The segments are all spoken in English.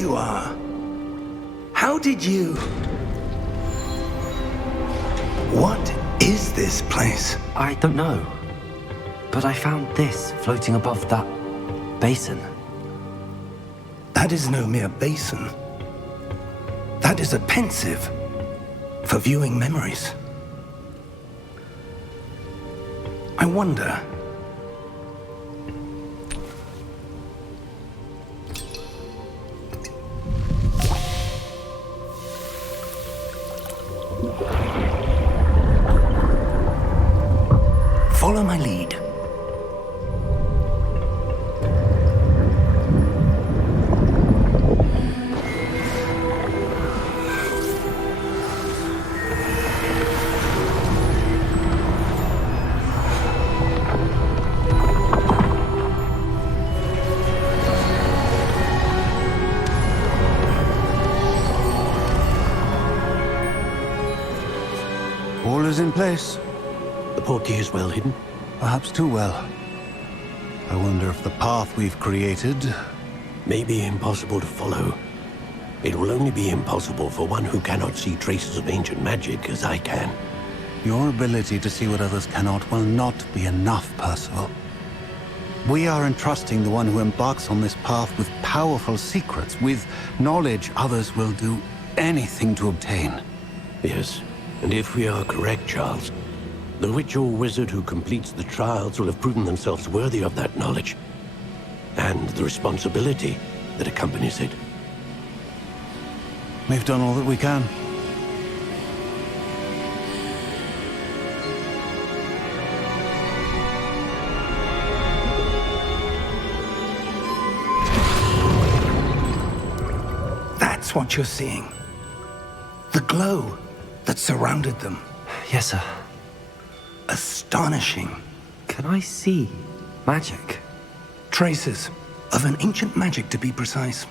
you are. How did you... What is this place? I don't know. But I found this floating above that basin. That is no mere basin. That is a pensive for viewing memories. I wonder... Follow my lead. All is in place. The portkey is well hidden. Perhaps too well. I wonder if the path we've created... May be impossible to follow. It will only be impossible for one who cannot see traces of ancient magic as I can. Your ability to see what others cannot will not be enough, Percival. We are entrusting the one who embarks on this path with powerful secrets, with knowledge others will do anything to obtain. Yes, and if we are correct, Charles, the witch or wizard who completes the trials will have proven themselves worthy of that knowledge, and the responsibility that accompanies it. We've done all that we can. That's what you're seeing. The glow that surrounded them. Yes, sir. Astonishing. Can I see magic? Traces of an ancient magic, to be precise.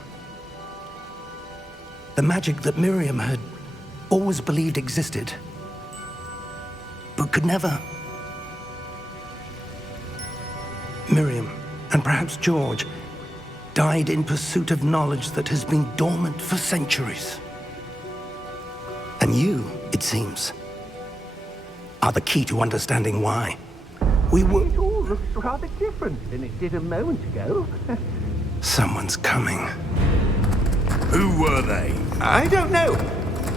The magic that Miriam had always believed existed, but could never. Miriam, and perhaps George, died in pursuit of knowledge that has been dormant for centuries. And you, it seems, are the key to understanding why. We were... It all looks rather different than it did a moment ago. Someone's coming. Who were they? I don't know.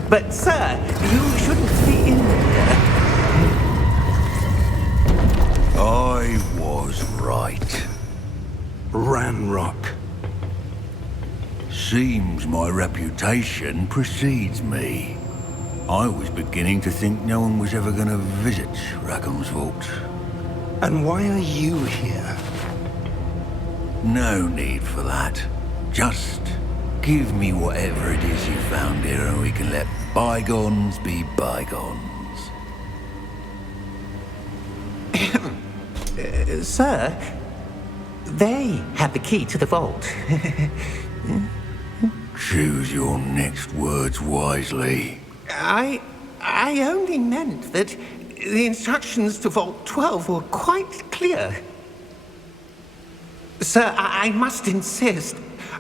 But, sir, you shouldn't be in there. I was right. Ranrock. Seems my reputation precedes me. I was beginning to think no one was ever going to visit Rackham's vault. And why are you here? No need for that. Just give me whatever it is you found here and we can let bygones be bygones. Sir, they have the key to the vault. Choose your next words wisely. I only meant that the instructions to Vault 12 were quite clear. Sir, I must insist.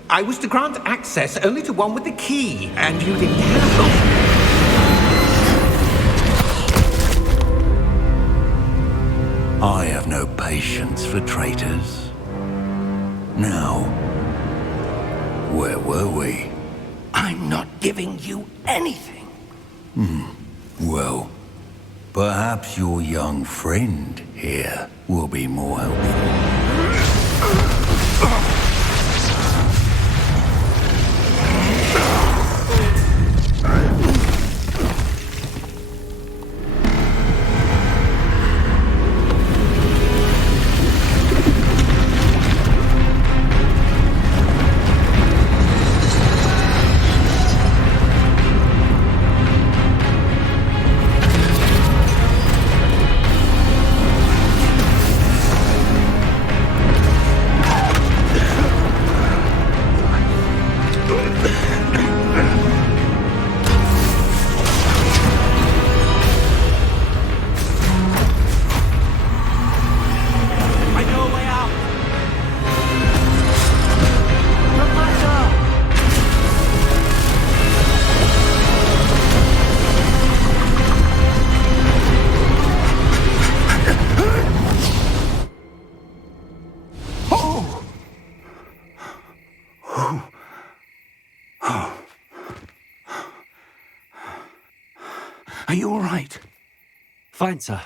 I was to grant access only to one with the key, and you didn't have I have no patience for traitors. Now, where were we? I'm not giving you anything. Well, perhaps your young friend here will be more helpful. Are you all right? Fine, sir.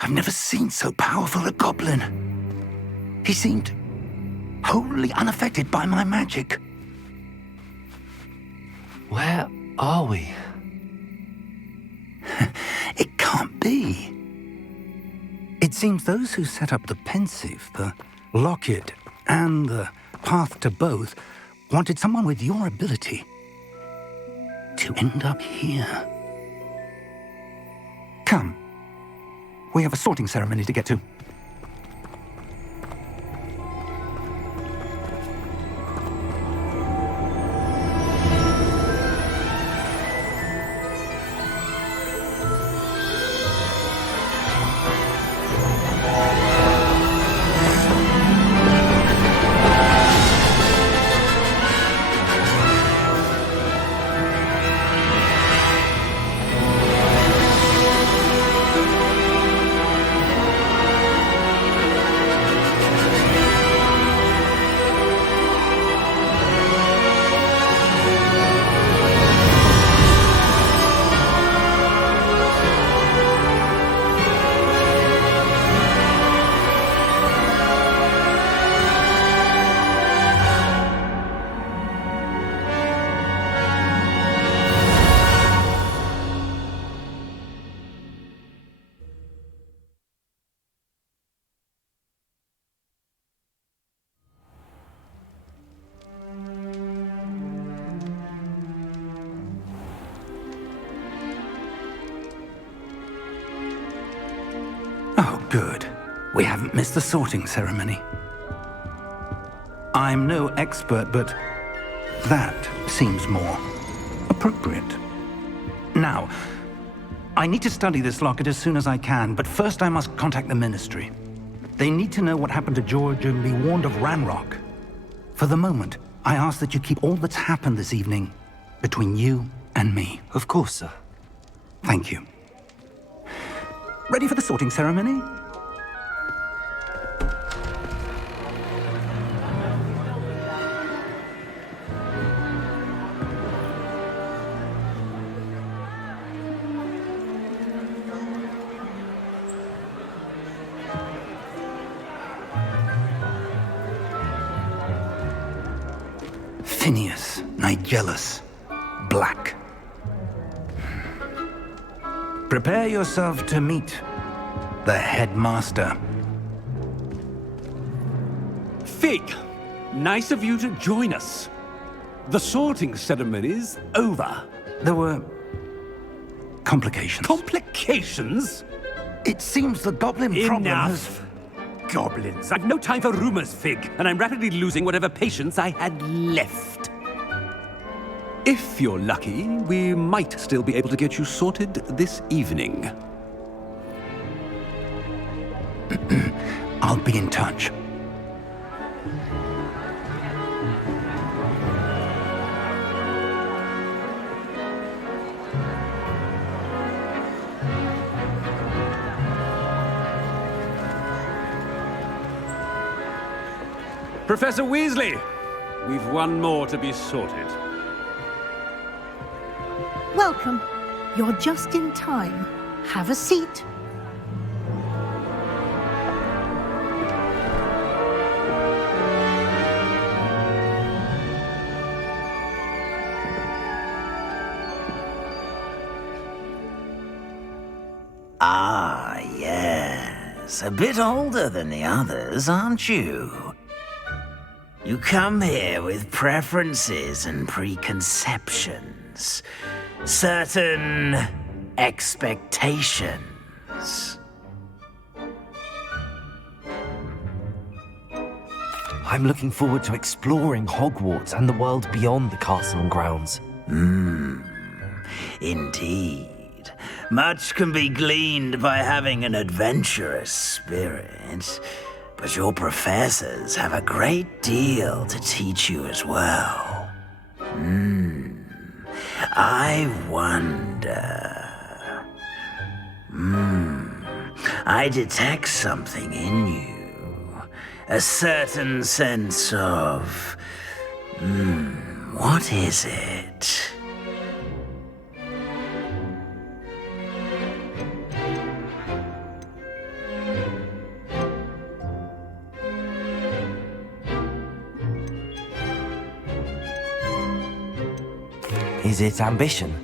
I've never seen so powerful a goblin. He seemed wholly unaffected by my magic. Where are we? It can't be. It seems those who set up the pensive, the locket, and the path to both wanted someone with your ability to end up here. Come. We have a sorting ceremony to get to. Oh, good. We haven't missed the sorting ceremony. I'm no expert, but that seems more appropriate. Now, I need to study this locket as soon as I can, but first I must contact the Ministry. They need to know what happened to George and be warned of Ranrock. For the moment, I ask that you keep all that's happened this evening between you and me. Of course, sir. Thank you. Ready for the sorting ceremony? Phineas Nigellus Black. Prepare yourself to meet the headmaster. Fig, nice of you to join us. The sorting ceremony's over. There were complications. Complications? It seems the goblin problem has... Enough. Goblins. I've no time for rumors, Fig, and I'm rapidly losing whatever patience I had left. If you're lucky, we might still be able to get you sorted this evening. I'll be in touch. Professor Weasley, we've one more to be sorted. Welcome. You're just in time. Have a seat. Ah, yes. A bit older than the others, aren't you? You come here with preferences and preconceptions. Certain expectations. I'm looking forward to exploring Hogwarts and the world beyond the castle and grounds. Indeed. Much can be gleaned by having an adventurous spirit, but your professors have a great deal to teach you as well. I wonder... I detect something in you. A certain sense of... what is it? Is it ambition?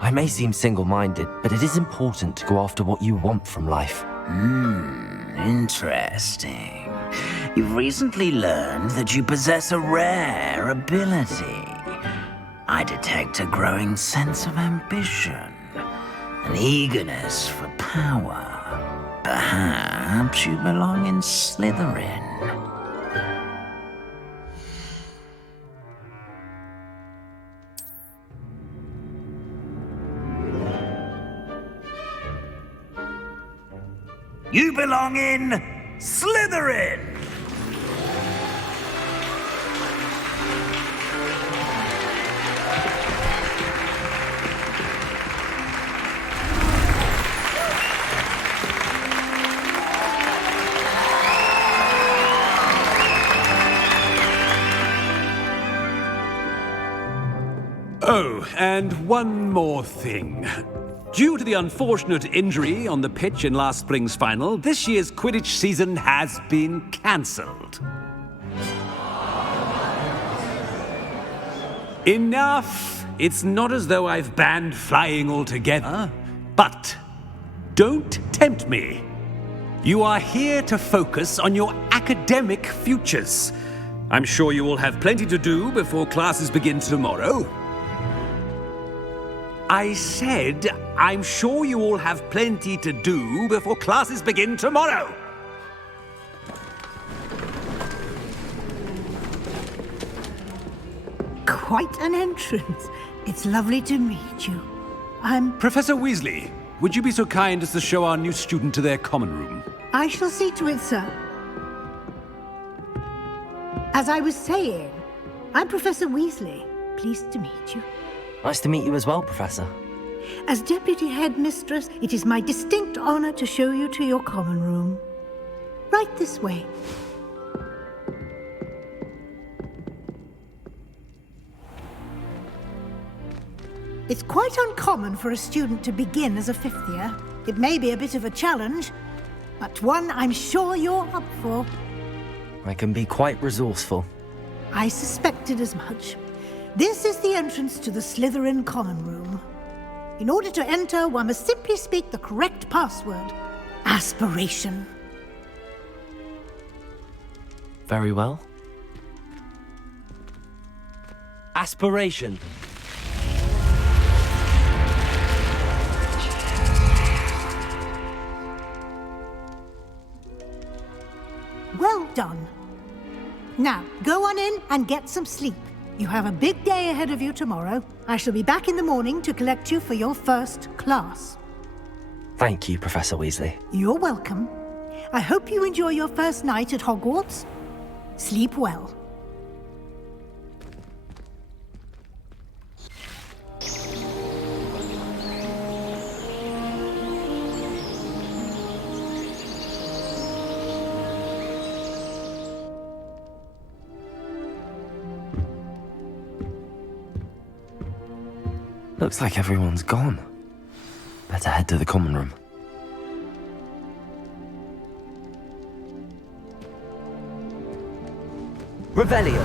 I may seem single-minded, but it is important to go after what you want from life. Interesting. You've recently learned that you possess a rare ability. I detect a growing sense of ambition, an eagerness for power. Perhaps you belong in Slytherin. You belong in Slytherin! Oh, and one more thing. Due to the unfortunate injury on the pitch in last spring's final, this year's Quidditch season has been cancelled. Enough! It's not as though I've banned flying altogether, but don't tempt me. You are here to focus on your academic futures. I'm sure you will have plenty to do before classes begin tomorrow. I said, I'm sure you all have plenty to do before classes begin tomorrow. Quite an entrance. It's lovely to meet you. Professor Weasley, would you be so kind as to show our new student to their common room? I shall see to it, sir. As I was saying, I'm Professor Weasley. Pleased to meet you. Nice to meet you as well, Professor. As Deputy Headmistress, it is my distinct honor to show you to your common room. Right this way. It's quite uncommon for a student to begin as a fifth year. It may be a bit of a challenge, but one I'm sure you're up for. I can be quite resourceful. I suspected as much. This is the entrance to the Slytherin common room. In order to enter, one must simply speak the correct password. Aspiration. Very well. Aspiration. Well done. Now, go on in and get some sleep. You have a big day ahead of you tomorrow. I shall be back in the morning to collect you for your first class. Thank you, Professor Weasley. You're welcome. I hope you enjoy your first night at Hogwarts. Sleep well. Looks like everyone's gone. Better head to the common room. Revelio.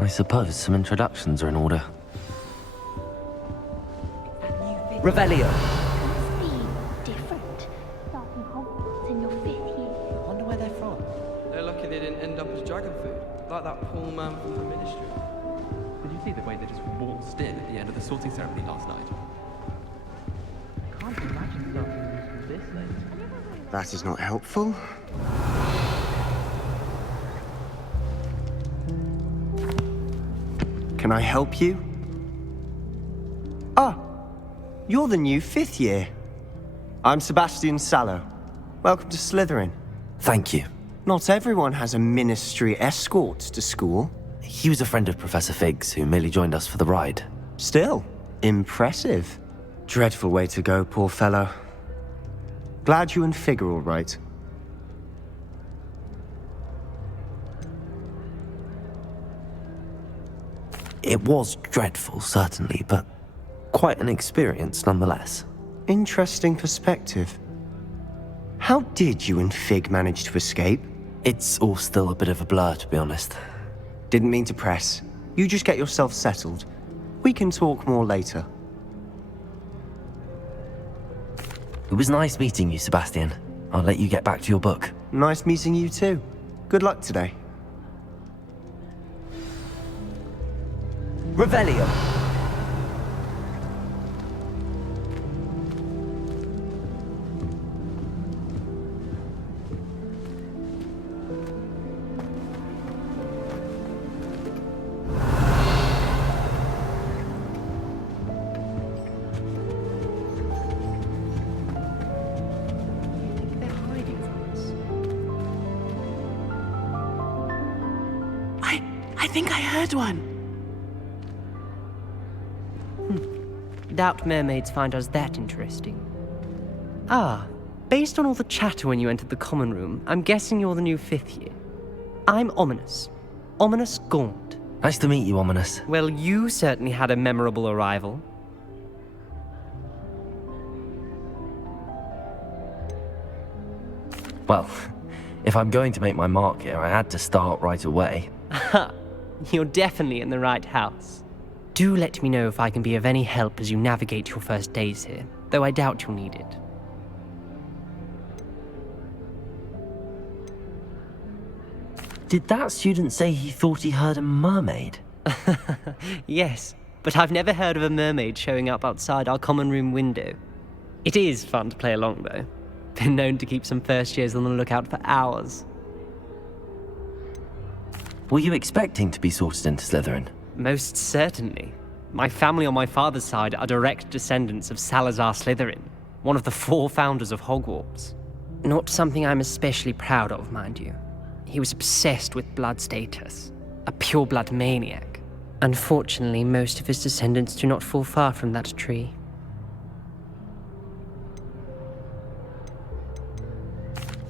I suppose some introductions are in order. Revelio. Different. Starting Hogwarts in your 5th year. Wonder where they're from. They're lucky they didn't end up as dragon food, like that poor man from the ministry. Did you see the way they just waltzed in at the end of the sorting ceremony last night? I can't imagine starting a musical this late. That is not helpful. Can I help you? Ah, you're the new 5th year. I'm Sebastian Sallow. Welcome to Slytherin. Thank you. Not everyone has a ministry escort to school. He was a friend of Professor Fig's who merely joined us for the ride. Still, impressive. Dreadful way to go, poor fellow. Glad you and Fig are all right. It was dreadful, certainly, but quite an experience nonetheless. Interesting perspective. How did you and Fig manage to escape? It's all still a bit of a blur, to be honest. Didn't mean to press. You just get yourself settled. We can talk more later. It was nice meeting you, Sebastian. I'll let you get back to your book. Nice meeting you too. Good luck today. Revelio. I think I heard one. Doubt mermaids find us that interesting. Ah, based on all the chatter when you entered the common room, I'm guessing you're the new 5th year. I'm Ominous. Ominous Gaunt. Nice to meet you, Ominous. Well, you certainly had a memorable arrival. Well, if I'm going to make my mark here, I had to start right away. Ha! You're definitely in the right house. Do let me know if I can be of any help as you navigate your first days here, though I doubt you'll need it. Did that student say he thought he heard a mermaid? Yes, but I've never heard of a mermaid showing up outside our common room window. It is fun to play along, though. Been known to keep some first years on the lookout for hours. Were you expecting to be sorted into Slytherin? Most certainly. My family on my father's side are direct descendants of Salazar Slytherin, one of the 4 founders of Hogwarts. Not something I'm especially proud of, mind you. He was obsessed with blood status, a pure-blood maniac. Unfortunately, most of his descendants do not fall far from that tree.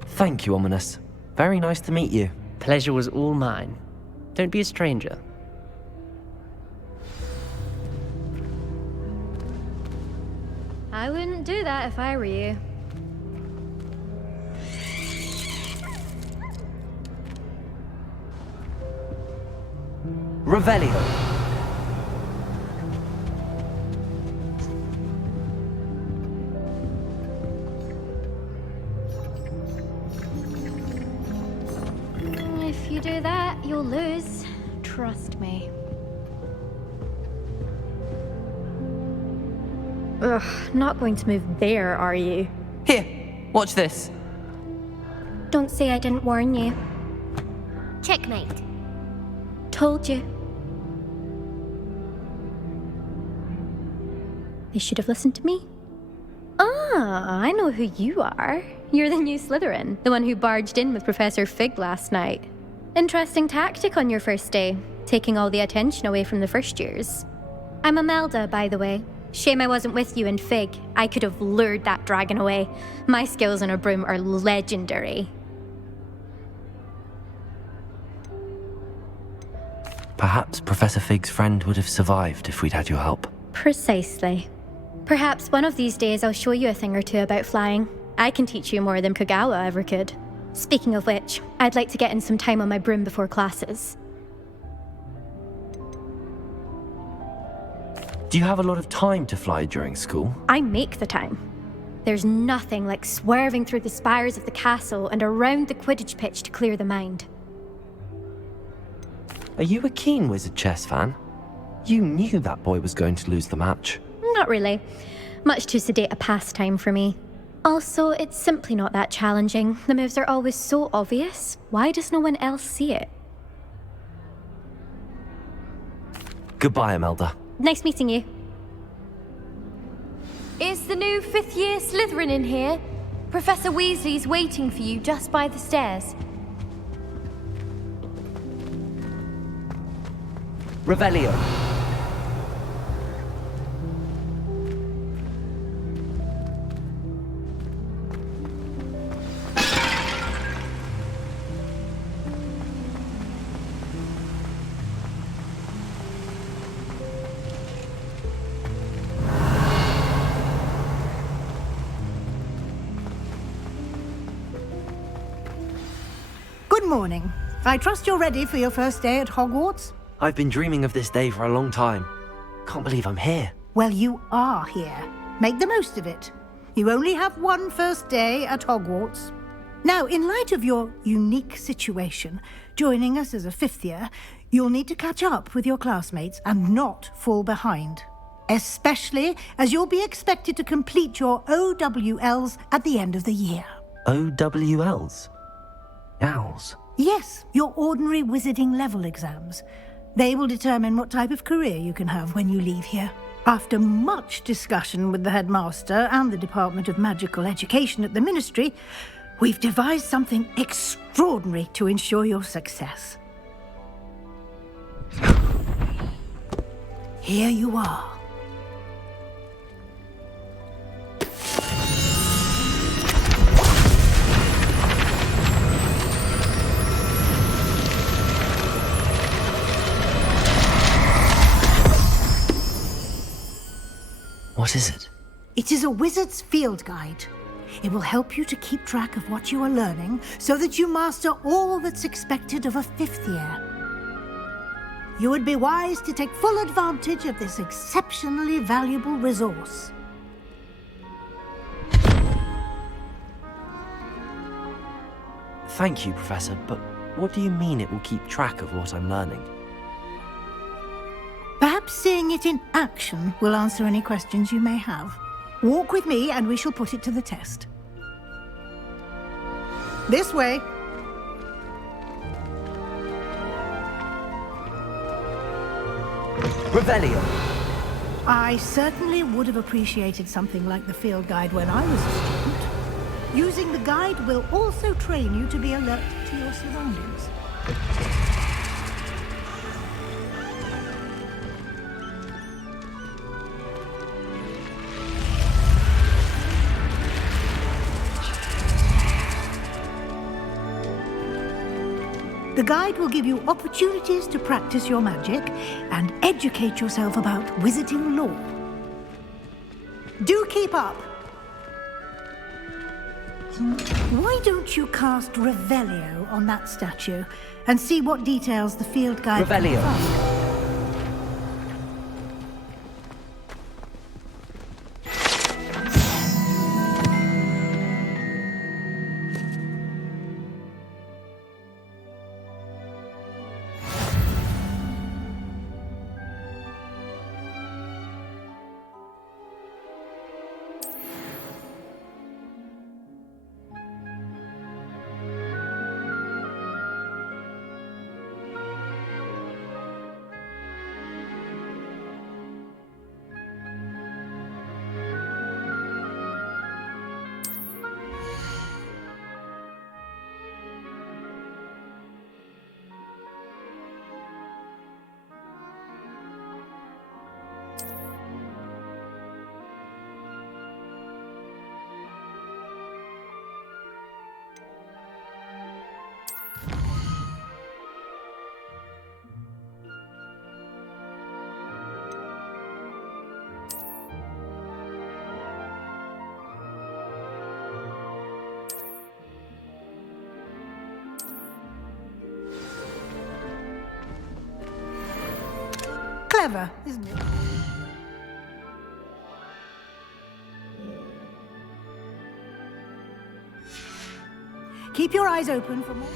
Thank you, Ominous. Very nice to meet you. Pleasure was all mine. Don't be a stranger. I wouldn't do that if I were you. Revelio. If you do that, you'll lose. Trust me. Ugh, not going to move there, are you? Here, watch this. Don't say I didn't warn you. Checkmate. Told you. They should have listened to me. Ah, I know who you are. You're the new Slytherin, the one who barged in with Professor Fig last night. Interesting tactic on your first day, taking all the attention away from the first years. I'm Imelda, by the way. Shame I wasn't with you and Fig. I could have lured that dragon away. My skills on a broom are legendary. Perhaps Professor Fig's friend would have survived if we'd had your help. Precisely. Perhaps one of these days I'll show you a thing or two about flying. I can teach you more than Kagawa ever could. Speaking of which, I'd like to get in some time on my broom before classes. Do you have a lot of time to fly during school? I make the time. There's nothing like swerving through the spires of the castle and around the Quidditch pitch to clear the mind. Are you a keen Wizard chess fan? You knew that boy was going to lose the match. Not really. Much too sedate a pastime for me. Also, it's simply not that challenging. The moves are always so obvious. Why does no one else see it? Goodbye, Imelda. Nice meeting you. Is the new 5th year Slytherin in here? Professor Weasley's waiting for you just by the stairs. Revelio. Good morning. I trust you're ready for your first day at Hogwarts? I've been dreaming of this day for a long time. Can't believe I'm here. Well, you are here. Make the most of it. You only have one first day at Hogwarts. Now, in light of your unique situation, joining us as a fifth year, you'll need to catch up with your classmates and not fall behind. Especially as you'll be expected to complete your OWLs at the end of the year. OWLs? Owls? Yes, your ordinary wizarding level exams. They will determine what type of career you can have when you leave here. After much discussion with the headmaster and the Department of Magical Education at the Ministry, we've devised something extraordinary to ensure your success. Here you are. What is it? It is a wizard's field guide. It will help you to keep track of what you are learning so that you master all that's expected of a fifth year. You would be wise to take full advantage of this exceptionally valuable resource. Thank you, Professor, but what do you mean it will keep track of what I'm learning? Perhaps seeing it in action will answer any questions you may have. Walk with me and we shall put it to the test. This way. Revelio. I certainly would have appreciated something like the field guide when I was a student. Using the guide will also train you to be alert to your surroundings. The guide will give you opportunities to practice your magic and educate yourself about wizarding lore. Do keep up! Why don't you cast Revelio on that statue and see what details the field guide Revelio. can provide? Clever, isn't it? Keep your eyes open for more.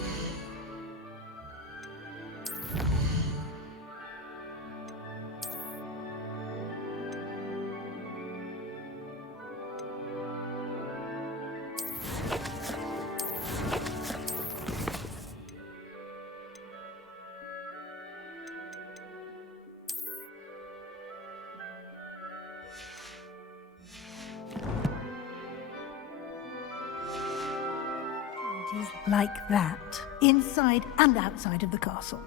Like that, inside and outside of the castle.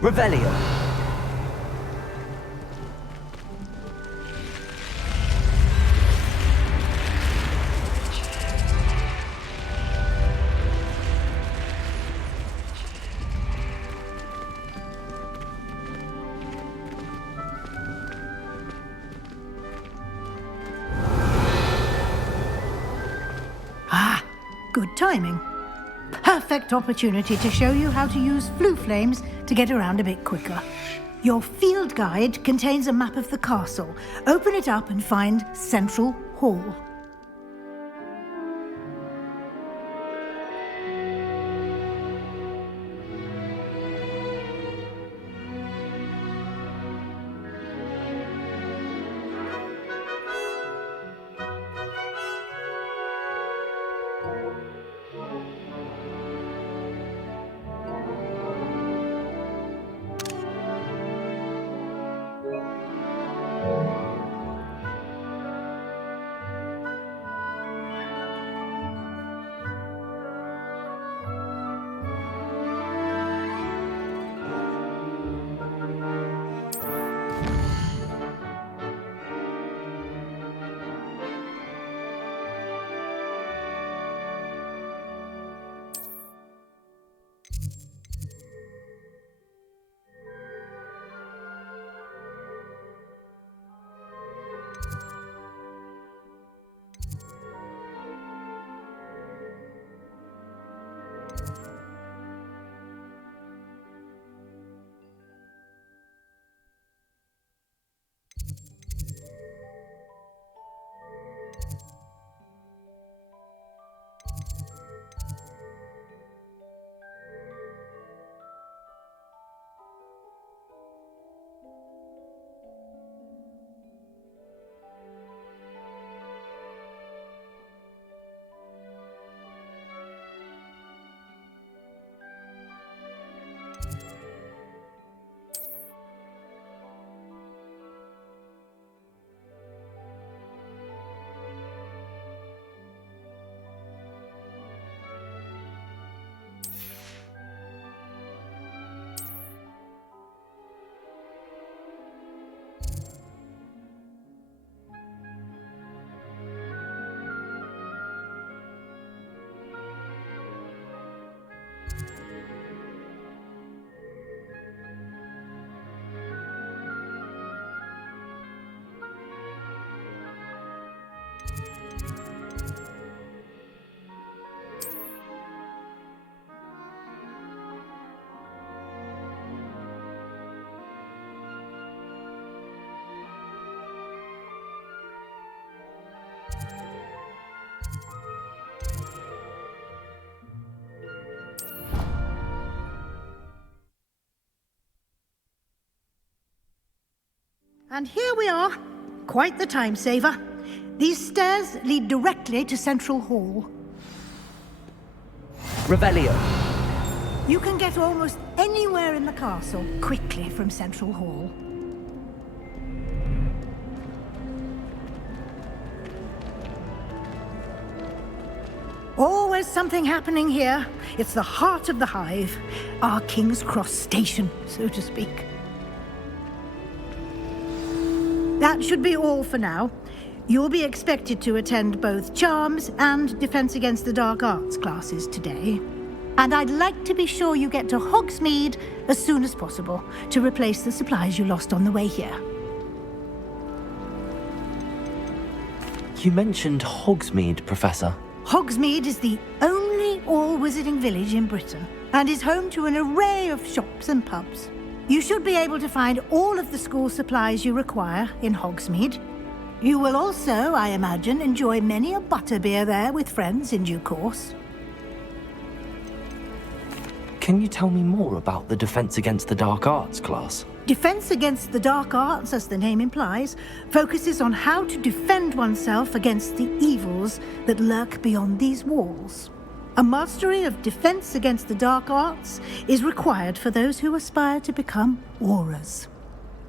Revelio. Good timing. Perfect opportunity to show you how to use flue flames to get around a bit quicker. Your field guide contains a map of the castle. Open it up and find Central Hall. And here we are. Quite the time saver. These stairs lead directly to Central Hall. Revelio. You can get almost anywhere in the castle quickly from Central Hall. Always something happening here. It's the heart of the hive. Our King's Cross station, so to speak. That should be all for now. You'll be expected to attend both Charms and Defense Against the Dark Arts classes today. And I'd like to be sure you get to Hogsmeade as soon as possible to replace the supplies you lost on the way here. You mentioned Hogsmeade, Professor. Hogsmeade is the only all-wizarding village in Britain and is home to an array of shops and pubs. You should be able to find all of the school supplies you require in Hogsmeade. You will also, I imagine, enjoy many a butterbeer there with friends in due course. Can you tell me more about the Defense Against the Dark Arts class? Defense Against the Dark Arts, as the name implies, focuses on how to defend oneself against the evils that lurk beyond these walls. A mastery of Defense Against the Dark Arts is required for those who aspire to become Aurors.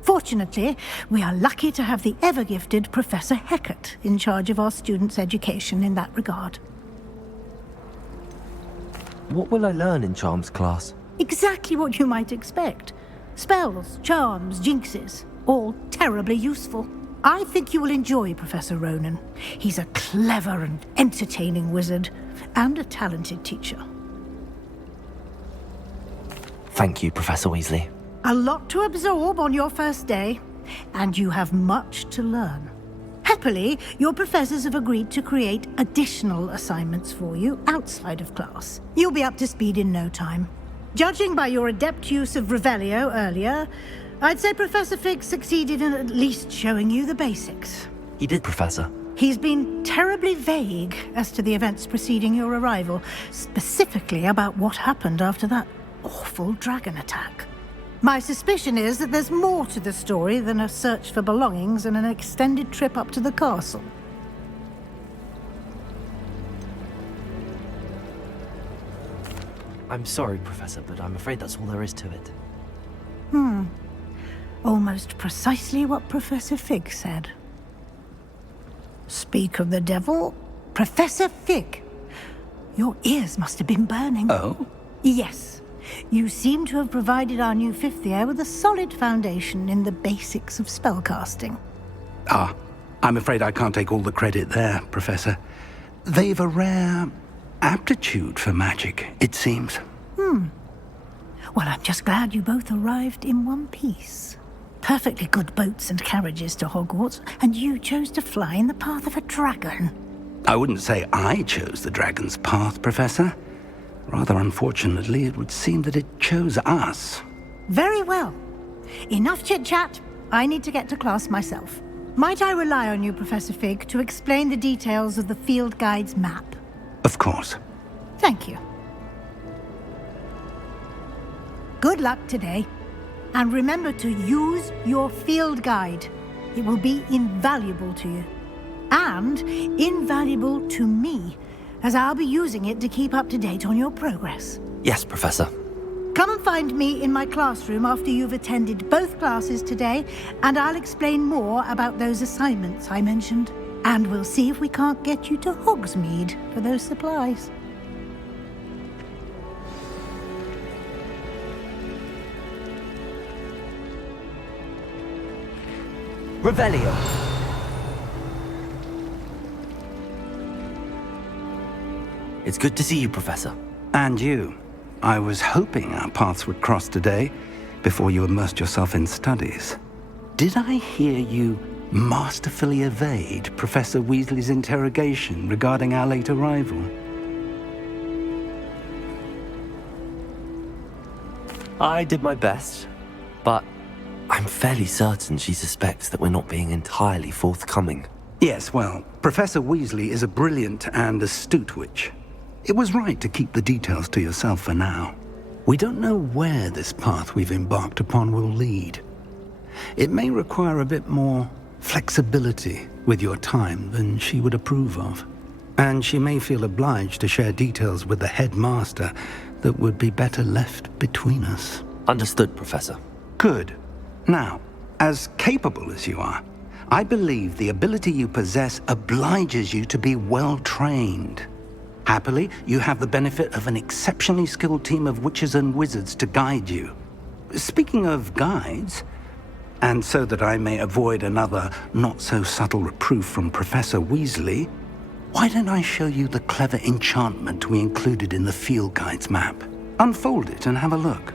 Fortunately, we are lucky to have the ever-gifted Professor Hecat in charge of our students' education in that regard. What will I learn in Charms class? Exactly what you might expect. Spells, charms, jinxes, all terribly useful. I think you will enjoy Professor Ronan. He's a clever and entertaining wizard, and a talented teacher. Thank you, Professor Weasley. A lot to absorb on your first day, and you have much to learn. Happily, your professors have agreed to create additional assignments for you outside of class. You'll be up to speed in no time. Judging by your adept use of Revelio earlier, I'd say Professor Fig succeeded in at least showing you the basics. He did, Professor. He's been terribly vague as to the events preceding your arrival, specifically about what happened after that awful dragon attack. My suspicion is that there's more to the story than a search for belongings and an extended trip up to the castle. I'm sorry, Professor, but I'm afraid that's all there is to it. Almost precisely what Professor Fig said. Speak of the devil, Professor Fig. Your ears must have been burning. Oh? Yes. You seem to have provided our new fifth year with a solid foundation in the basics of spellcasting. Ah, I'm afraid I can't take all the credit there, Professor. They've a rare aptitude for magic, it seems. Well, I'm just glad you both arrived in one piece. Perfectly good boats and carriages to Hogwarts, and you chose to fly in the path of a dragon. I wouldn't say I chose the dragon's path, Professor. Rather unfortunately, it would seem that it chose us. Very well. Enough chit-chat. I need to get to class myself. Might I rely on you, Professor Fig, to explain the details of the field guide's map? Of course. Thank you. Good luck today. And remember to use your field guide. It will be invaluable to you. And invaluable to me, as I'll be using it to keep up to date on your progress. Yes, Professor. Come and find me in my classroom after you've attended both classes today, and I'll explain more about those assignments I mentioned. And we'll see if we can't get you to Hogsmeade for those supplies. Revelio. It's good to see you, Professor. And you. I was hoping our paths would cross today, before you immersed yourself in studies. Did I hear you masterfully evade Professor Weasley's interrogation regarding our late arrival? I did my best, but I'm fairly certain she suspects that we're not being entirely forthcoming. Yes, well, Professor Weasley is a brilliant and astute witch. It was right to keep the details to yourself for now. We don't know where this path we've embarked upon will lead. It may require a bit more flexibility with your time than she would approve of. And she may feel obliged to share details with the headmaster that would be better left between us. Understood, Professor. Good. Now, as capable as you are, I believe the ability you possess obliges you to be well-trained. Happily, you have the benefit of an exceptionally skilled team of witches and wizards to guide you. Speaking of guides, and so that I may avoid another not-so-subtle reproof from Professor Weasley, why don't I show you the clever enchantment we included in the field guide's map? Unfold it and have a look.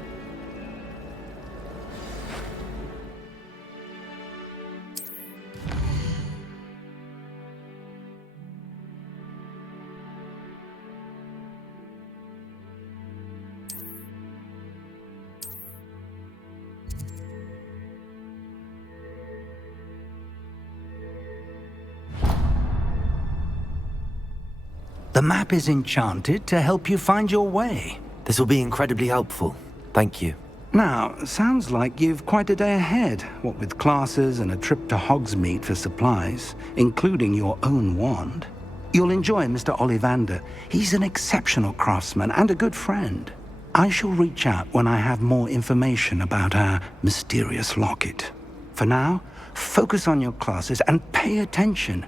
The map is enchanted to help you find your way. This will be incredibly helpful. Thank you. Now, sounds like you've quite a day ahead, what with classes and a trip to Hogsmeade for supplies, including your own wand. You'll enjoy Mr. Ollivander. He's an exceptional craftsman and a good friend. I shall reach out when I have more information about our mysterious locket. For now, focus on your classes and pay attention.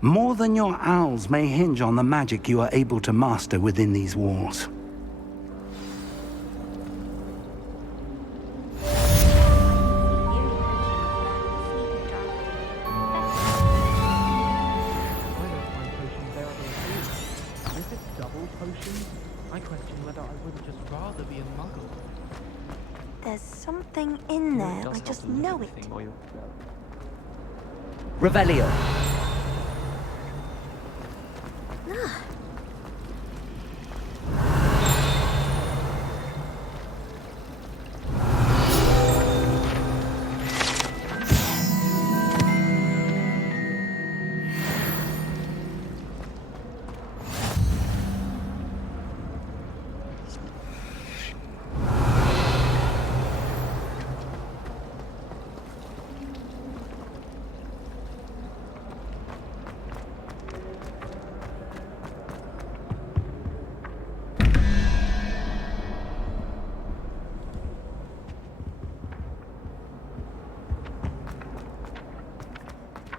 More than your owls may hinge on the magic you are able to master within these walls. just know it. Revelio.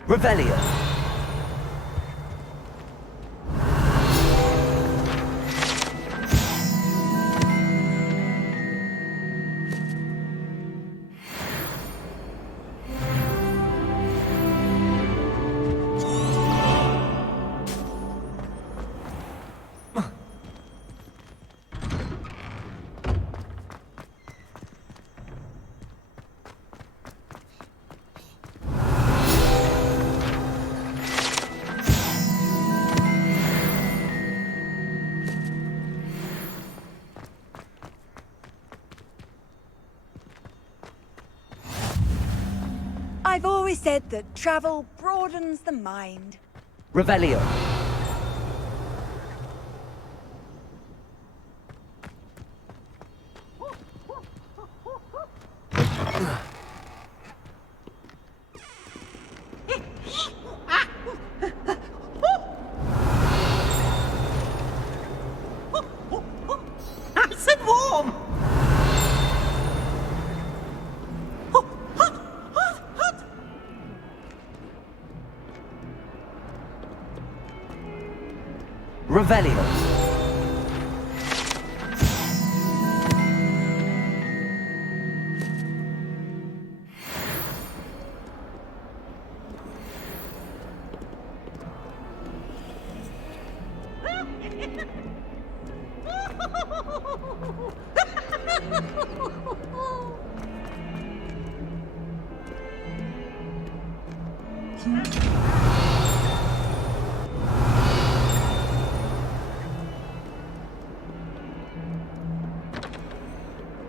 Revelio. I've always said that travel broadens the mind. Revelio. Nice and warm! Revelio.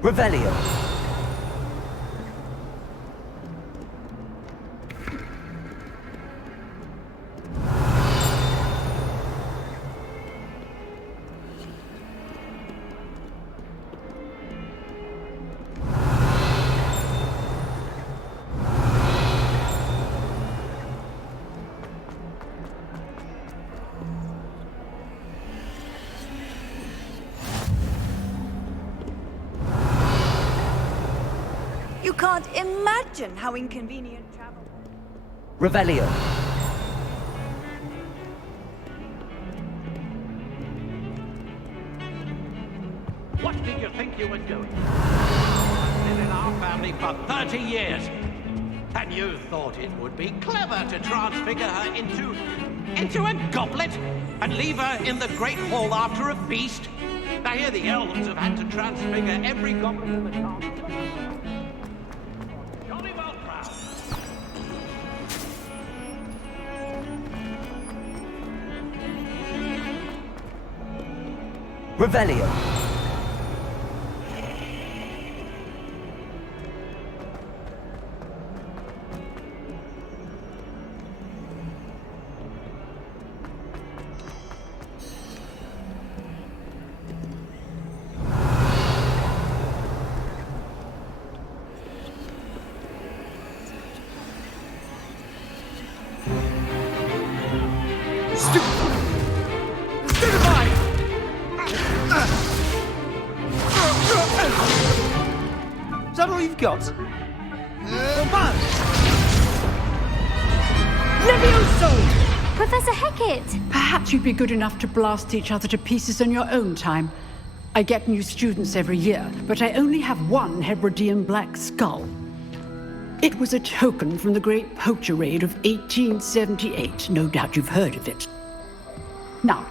Revelio. You can't imagine how inconvenient travel is. Revelio. What did you think you were doing? I've been in our family for 30 years. And you thought it would be clever to transfigure her into a goblet and leave her in the Great Hall after a feast? I hear the elves have had to transfigure every goblet in the castle. Jolly well proud. Revelio. Is that all you've got? Levioso! Professor Hecat! Perhaps you'd be good enough to blast each other to pieces in your own time. I get new students every year, but I only have one Hebridean black skull. It was a token from the Great Poacher Raid of 1878. No doubt you've heard of it. Now,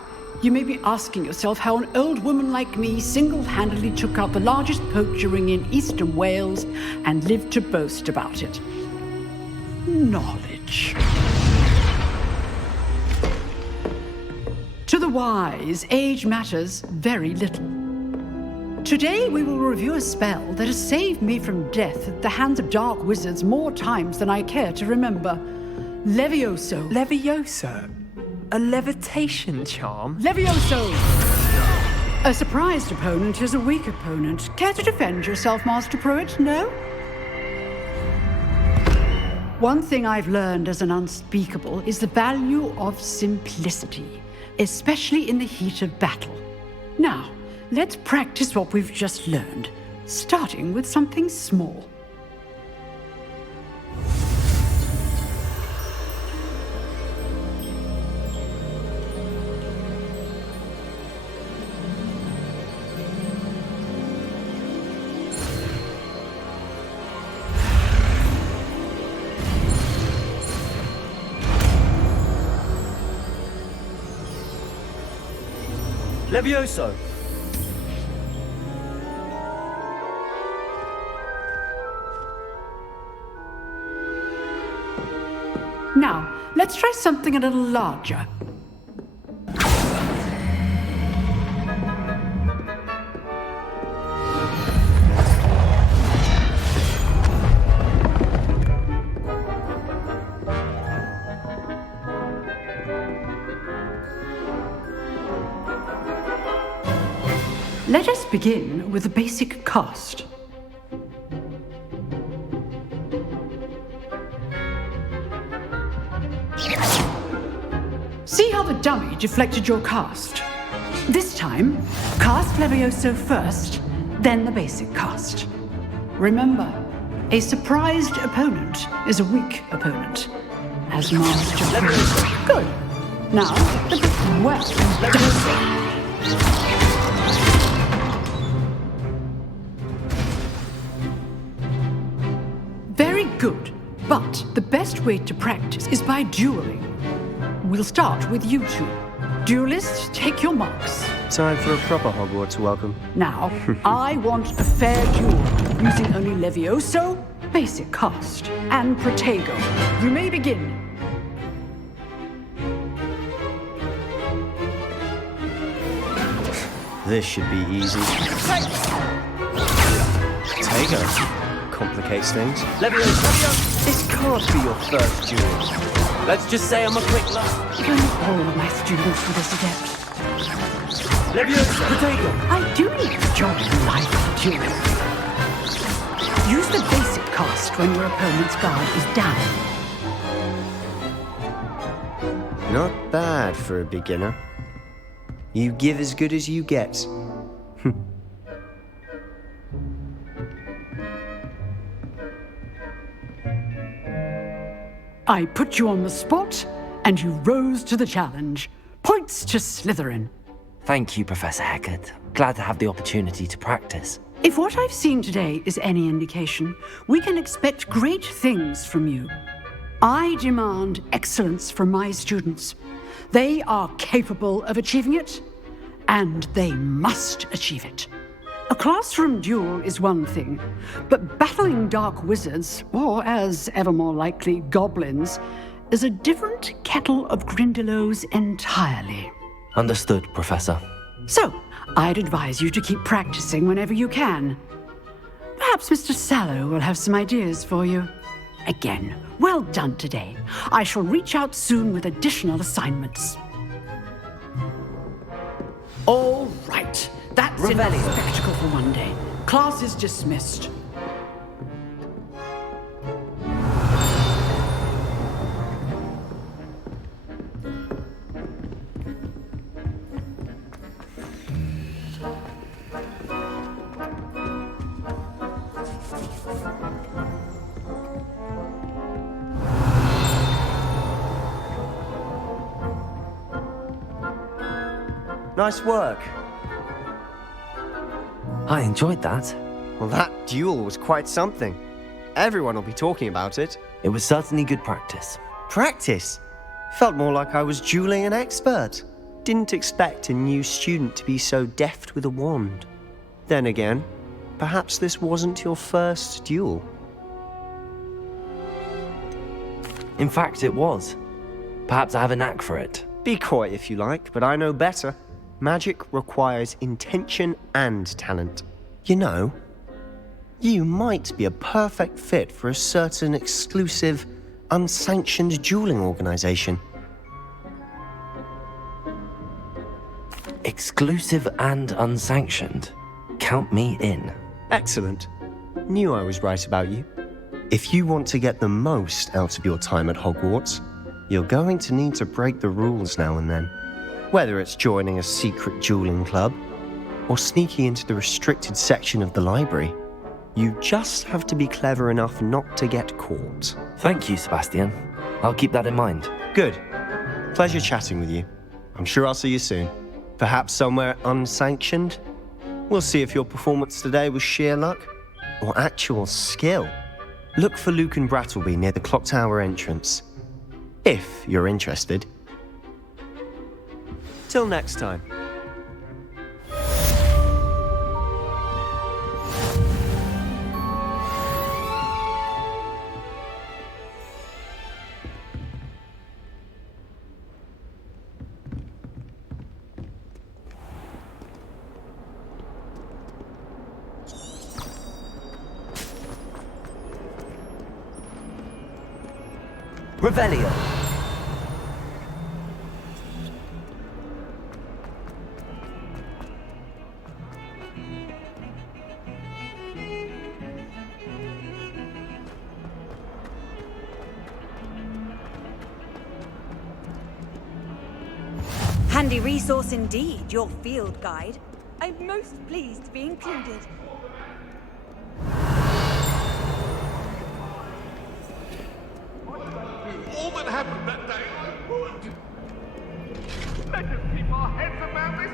you may be asking yourself how an old woman like me single-handedly took out the largest poacher ring in eastern Wales and lived to boast about it. Knowledge. To the wise, age matters very little. Today we will review a spell that has saved me from death at the hands of dark wizards more times than I care to remember. Levioso. Levioso? A levitation charm? Levioso! A surprised opponent is a weak opponent. Care to defend yourself, Master Pruitt? No? One thing I've learned as an unspeakable is the value of simplicity, especially in the heat of battle. Now, let's practice what we've just learned, starting with something small. Levioso! Now, let's try something a little larger. Let us begin with the basic cast. See how the dummy deflected your cast? This time, cast Levioso first, then the basic cast. Remember, a surprised opponent is a weak opponent. As Master Pruitt. Good. Now, well, Levioso. Very good, but the best way to practice is by dueling. We'll start with you two. Duelists, take your marks. Time for a proper Hogwarts welcome. Now, I want a fair duel, using only Levioso, basic cast, and Protego. You may begin. This should be easy. Protego complicates things. Levioso! This can't be your first duel. Let's just say I'm a quick laugh. Even all of my students were this adept. Levioso! Protego! I do need to join life duel. Use the basic cast when your opponent's guard is down. Not bad for a beginner. You give as good as you get. I put you on the spot, and you rose to the challenge. Points to Slytherin. Thank you, Professor Hecat. Glad to have the opportunity to practice. If what I've seen today is any indication, we can expect great things from you. I demand excellence from my students. They are capable of achieving it, and they must achieve it. A classroom duel is one thing, but battling dark wizards, or as ever more likely, goblins, is a different kettle of Grindylows entirely. Understood, Professor. So, I'd advise you to keep practicing whenever you can. Perhaps Mr. Sallow will have some ideas for you. Again, well done today. I shall reach out soon with additional assignments. All right. That's enough spectacle for one day. Class is dismissed. Nice work. I enjoyed that. Well, that duel was quite something. Everyone will be talking about it. It was certainly good practice. Practice? Felt more like I was dueling an expert. didn't expect a new student to be so deft with a wand. Then again, perhaps this wasn't your first duel. In fact, it was. Perhaps I have a knack for it. Be coy if you like, but I know better. Magic requires intention and talent. You know, you might be a perfect fit for a certain exclusive, unsanctioned dueling organization. Exclusive and unsanctioned. Count me in. Excellent. Knew I was right about you. If you want to get the most out of your time at Hogwarts, you're going to need to break the rules now and then. Whether it's joining a secret dueling club, or sneaking into the restricted section of the library, you just have to be clever enough not to get caught. Thank you, Sebastian. I'll keep that in mind. Good. Pleasure chatting with you. I'm sure I'll see you soon. Perhaps somewhere unsanctioned? We'll see if your performance today was sheer luck or actual skill. Look for Luke and Brattleby near the clock tower entrance, if you're interested. Till next time. Revelio. Handy resource indeed, your field guide. I'm most pleased to be included. All that happened that day, I would. Let us keep our heads about this.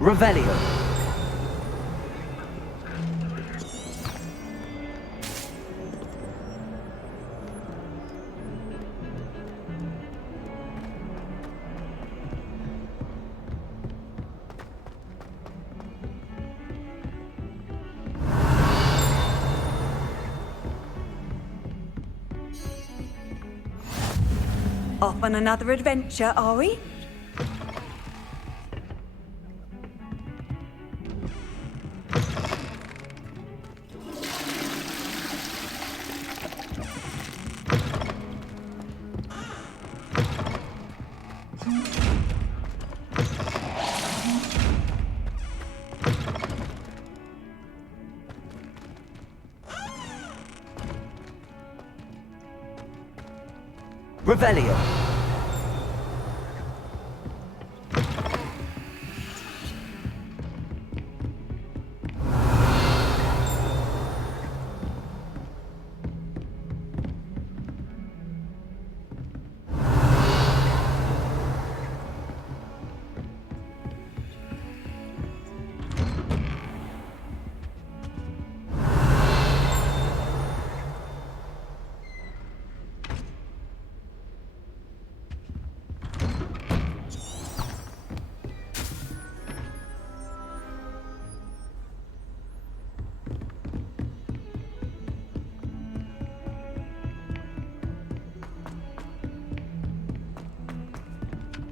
Revelio. Off on another adventure, are we? Revelio.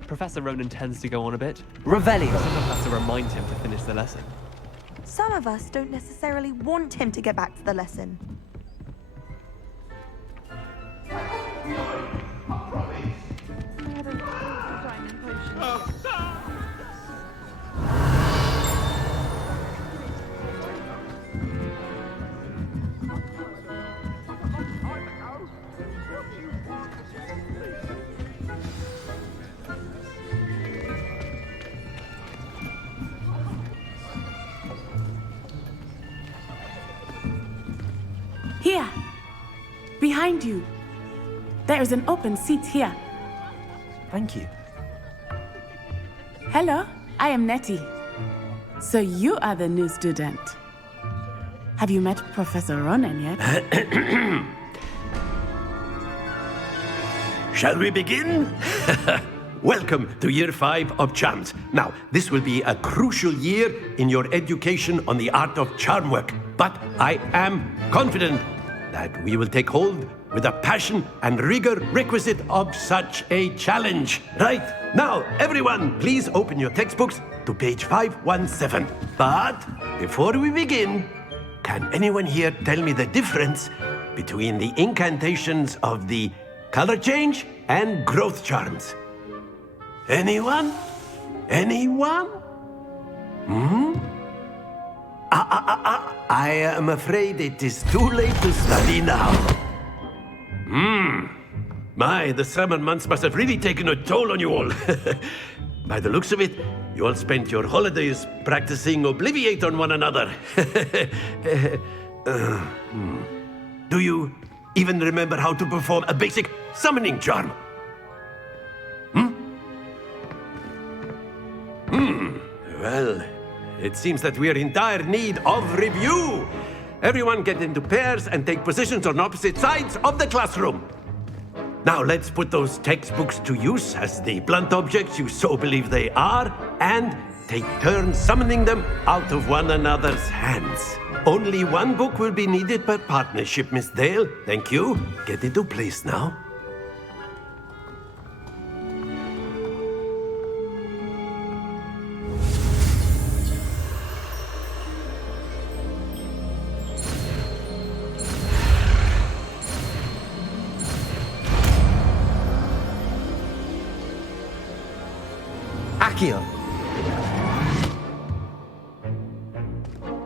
Professor Ronan tends to go on a bit. Revelio. Someone has to remind him to finish the lesson. Some of us don't necessarily want him to get back to the lesson. behind you. There is an open seat here. Thank you. Hello, I am Nettie. So you are the new student. Have you met Professor Ronan yet? Shall we begin? Welcome to Year 5 of Charms. Now, this will be a crucial year in your education on the art of charm work. But I am confident that we will take hold with the passion and rigor requisite of such a challenge. Right, now, everyone, please open your textbooks to page 517. But before we begin, can anyone here tell me the difference between the incantations of the color change and growth charms? Anyone? Anyone? I am afraid it is too late to study now. My, the summer months must have really taken a toll on you all. By the looks of it, you all spent your holidays practicing Obliviate on one another. Do you even remember how to perform a basic summoning charm? Well, it seems that we are in dire need of review. Everyone get into pairs and take positions on opposite sides of the classroom. Now let's put those textbooks to use as the blunt objects you so believe they are, and take turns summoning them out of one another's hands. Only one book will be needed per partnership, Miss Dale. Thank you. Get into place now. Accio.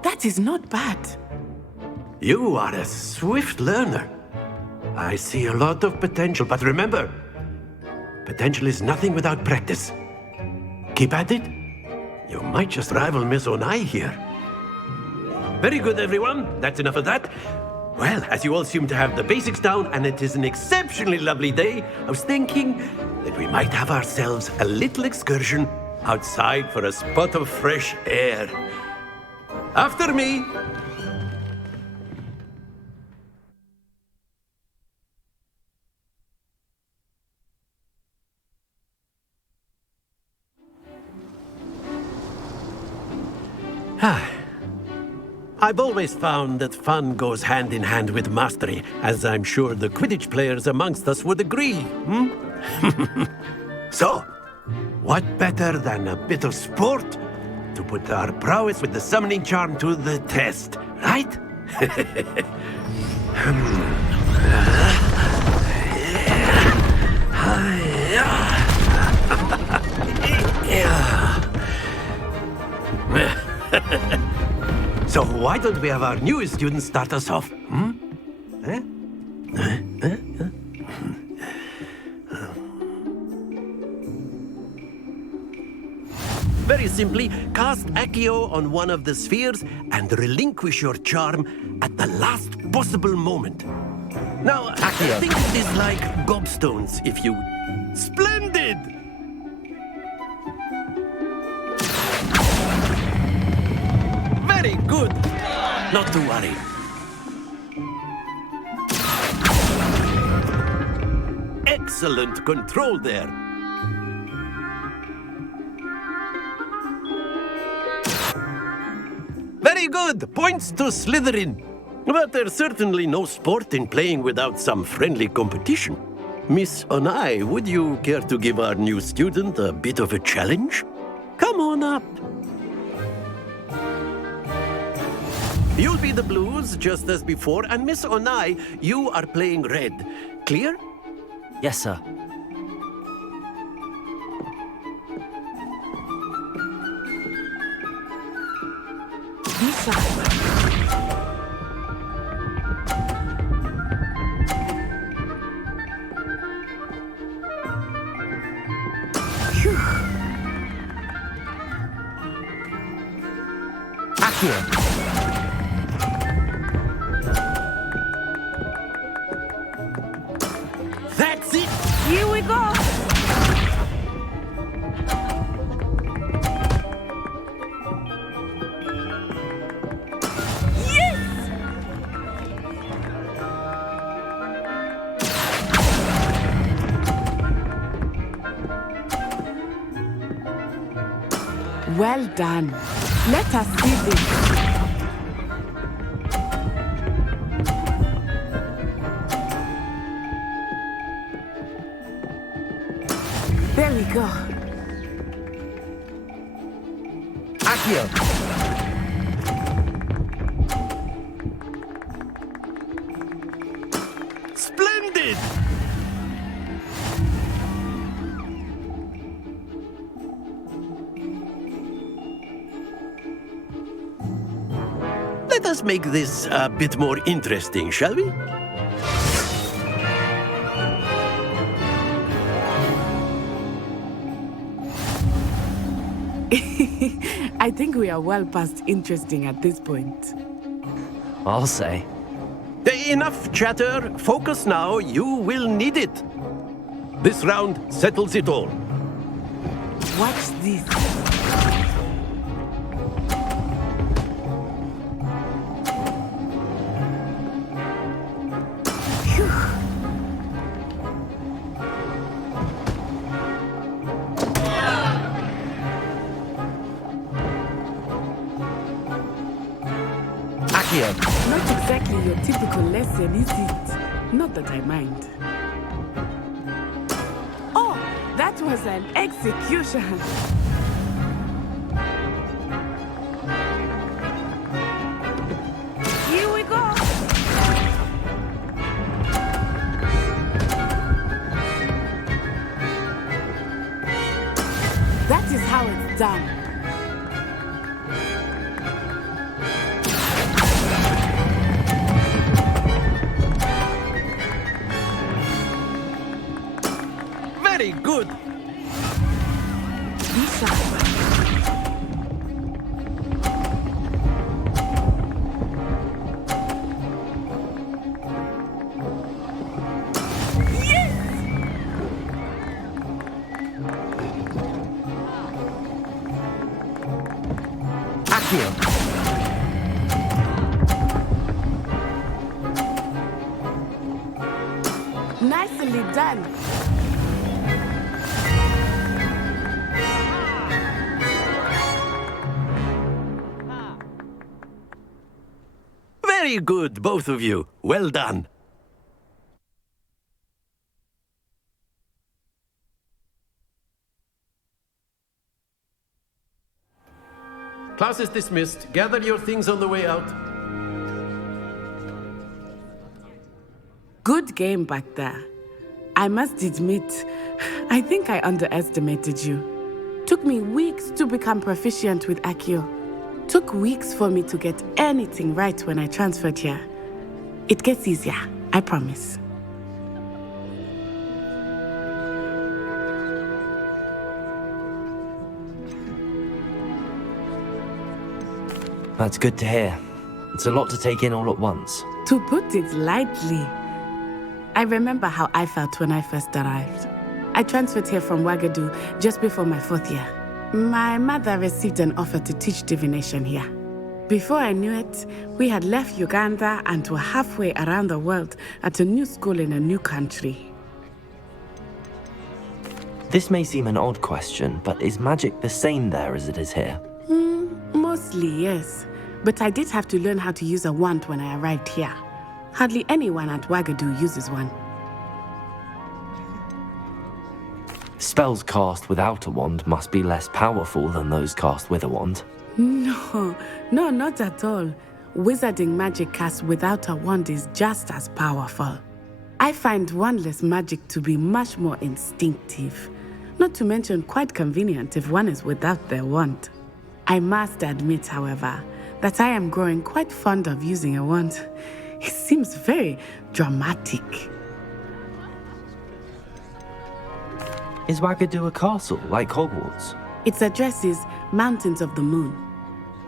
That is not bad. You are a swift learner. I see a lot of potential, but remember, potential is nothing without practice. Keep at it. You might just rival Miss Onai here. Very good, everyone. That's enough of that. Well, as you all seem to have the basics down, and it is an exceptionally lovely day, I was thinking that we might have ourselves a little excursion outside for a spot of fresh air. After me. I've always found that fun goes hand in hand with mastery, as I'm sure the Quidditch players amongst us would agree. So, what better than a bit of sport to put our prowess with the summoning charm to the test, right? So why don't we have our newest student start us off? Very simply, cast Accio on one of the spheres and relinquish your charm at the last possible moment. Now, Accio. I think it is like gobstones, if you... Splendid! Very good. Not to worry. Excellent control there. Very good. Points to Slytherin. But there's certainly no sport in playing without some friendly competition. Miss Onai, would you care to give our new student a bit of a challenge? Come on up. You'll be the blues, just as before, and Miss Onai, you are playing red. Clear? Yes, sir. This side. That's it! Here we go! Well done. Let us see this. There we go. Accio! Splendid! Let us make this a bit more interesting, shall we? I think we are well past interesting at this point. I'll say. Enough chatter. Focus now. You will need it. This round settles it all. Watch this. Not exactly your typical lesson, is it? Not that I mind. Oh, that was an execution. Here we go. That is how it's done. Very good. Be sharp. Nicely done. Very good, both of you. Well done. Class is dismissed. Gather your things on the way out. Good game back there. I must admit, I think I underestimated you. Took me weeks to become proficient with Accio. Took weeks for me to get anything right when I transferred here. It gets easier, I promise. That's good to hear. It's a lot to take in all at once. To put it lightly, I remember how I felt when I first arrived. I transferred here from Ouagadougou just before my 4th year. My mother received an offer to teach divination here. Before I knew it, we had left Uganda and were halfway around the world at a new school in a new country. This may seem an odd question, but is magic the same there as it is here? Mostly, yes. But I did have to learn how to use a wand when I arrived here. Hardly anyone at Ouagadougou uses one. Spells cast without a wand must be less powerful than those cast with a wand. No, not at all. Wizarding magic cast without a wand is just as powerful. I find wandless magic to be much more instinctive. Not to mention quite convenient if one is without their wand. I must admit, however, that I am growing quite fond of using a wand. It seems very dramatic. Is Ouagadougou a castle, like Hogwarts? Its address is Mountains of the Moon.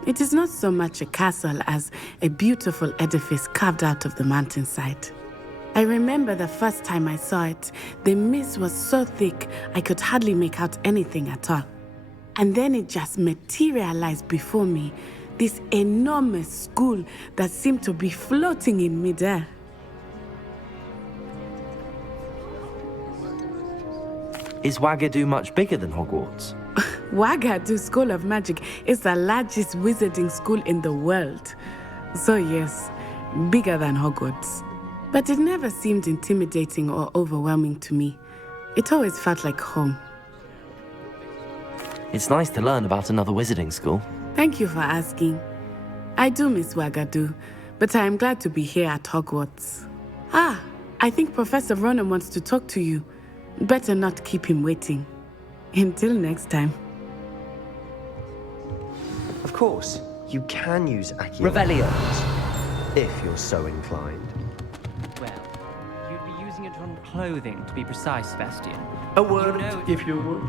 It is not so much a castle as a beautiful edifice carved out of the mountainside. I remember the first time I saw it, the mist was so thick I could hardly make out anything at all. And then it just materialized before me, this enormous school that seemed to be floating in midair. Is Wagadu much bigger than Hogwarts? Wagadu School of Magic is the largest wizarding school in the world. So yes, bigger than Hogwarts. But it never seemed intimidating or overwhelming to me. It always felt like home. It's nice to learn about another wizarding school. Thank you for asking. I do miss Wagadu, but I am glad to be here at Hogwarts. I think Professor Ronan wants to talk to you. Better not keep him waiting. Until next time. Of course, you can use Accio Revelio. if you're so inclined. Well, you'd be using it on clothing, to be precise, Sebastian. A word, if you would.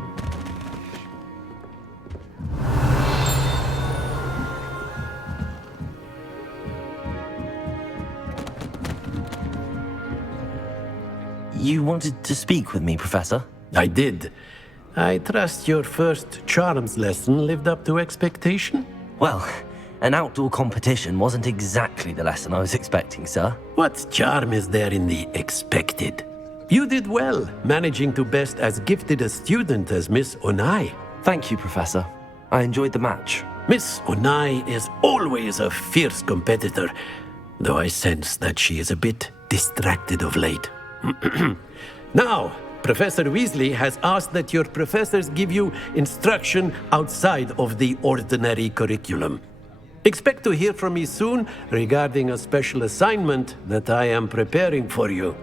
You wanted to speak with me, Professor? I did. I trust your first charms lesson lived up to expectation? Well, an outdoor competition wasn't exactly the lesson I was expecting, sir. What charm is there in the expected? You did well, managing to best as gifted a student as Miss Onai. Thank you, Professor. I enjoyed the match. Miss Onai is always a fierce competitor, though I sense that she is a bit distracted of late. Now, Professor Weasley has asked that your professors give you instruction outside of the ordinary curriculum. Expect to hear from me soon regarding a special assignment that I am preparing for you.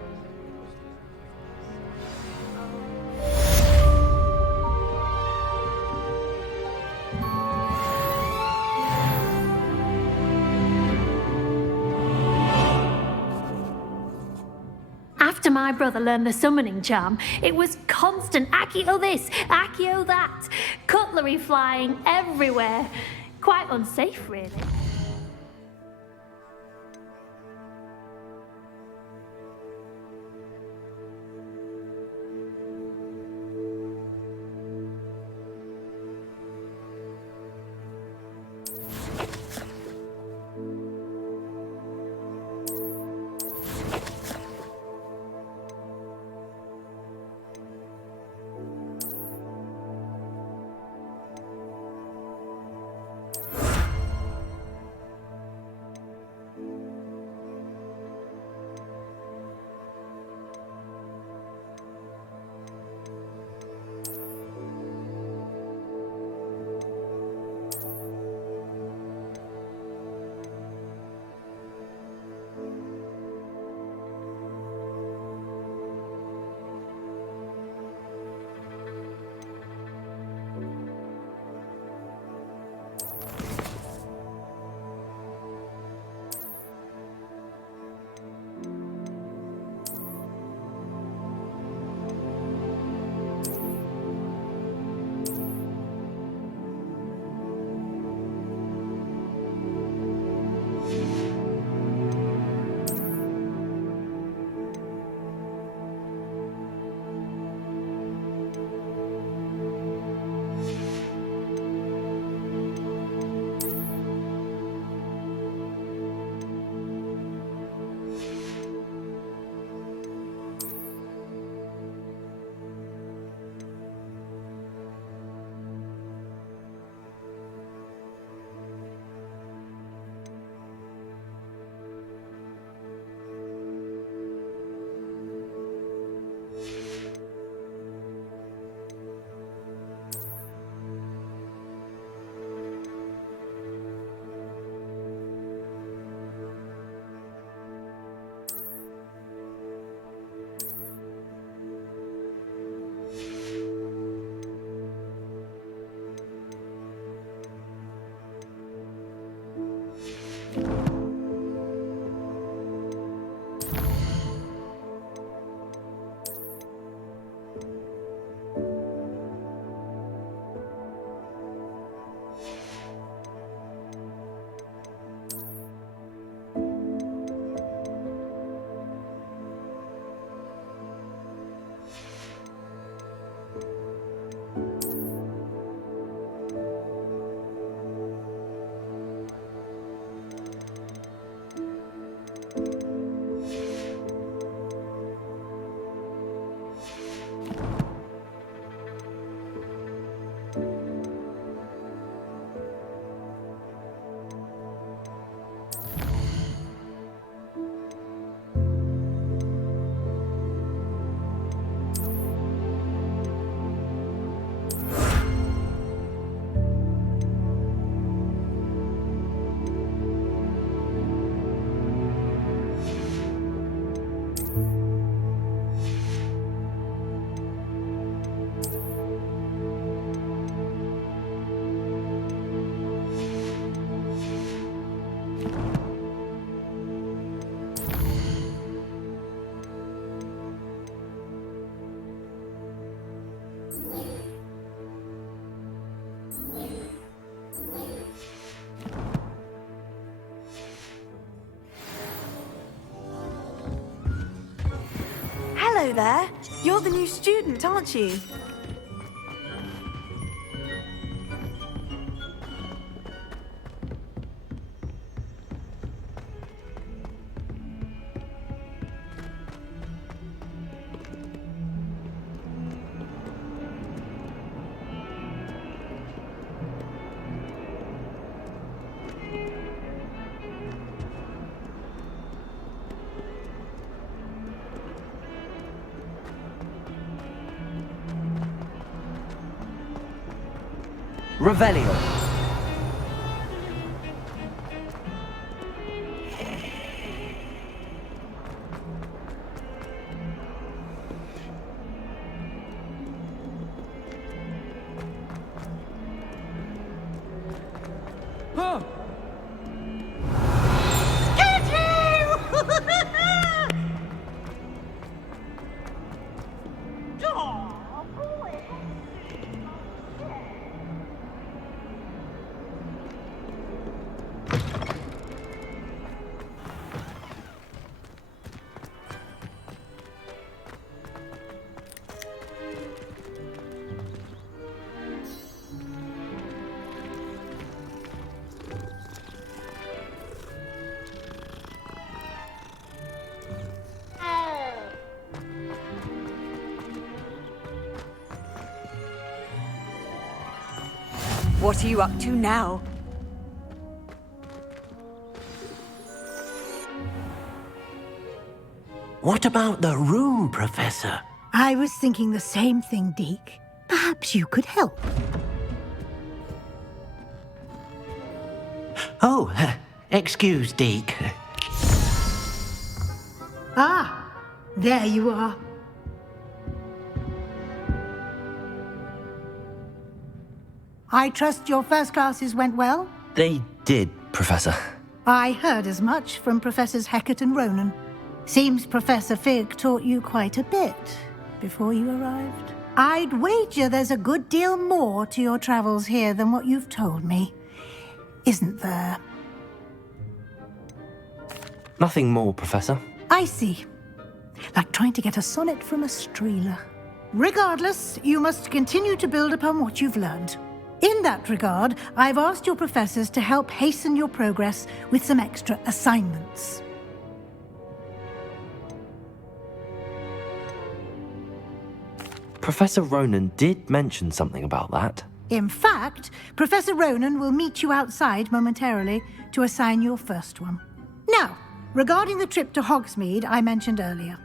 After my brother learned the summoning charm, it was constant Accio this, Accio that, cutlery flying everywhere. Quite unsafe, really. Hello there. You're the new student, aren't you? Revelio. What are you up to now? What about the room, Professor? I was thinking the same thing, Deke. Perhaps you could help. Oh, excuse, Deke. Ah, there you are. I trust your first classes went well? They did, Professor. I heard as much from Professors Hecat and Ronan. Seems Professor Fig taught you quite a bit before you arrived. I'd wager there's a good deal more to your travels here than what you've told me. Isn't there? Nothing more, Professor. I see. Like trying to get a sonnet from a streeler. Regardless, you must continue to build upon what you've learned. In that regard, I've asked your professors to help hasten your progress with some extra assignments. Professor Ronan did mention something about that. In fact, Professor Ronan will meet you outside momentarily to assign your first one. Now, regarding the trip to Hogsmeade I mentioned earlier,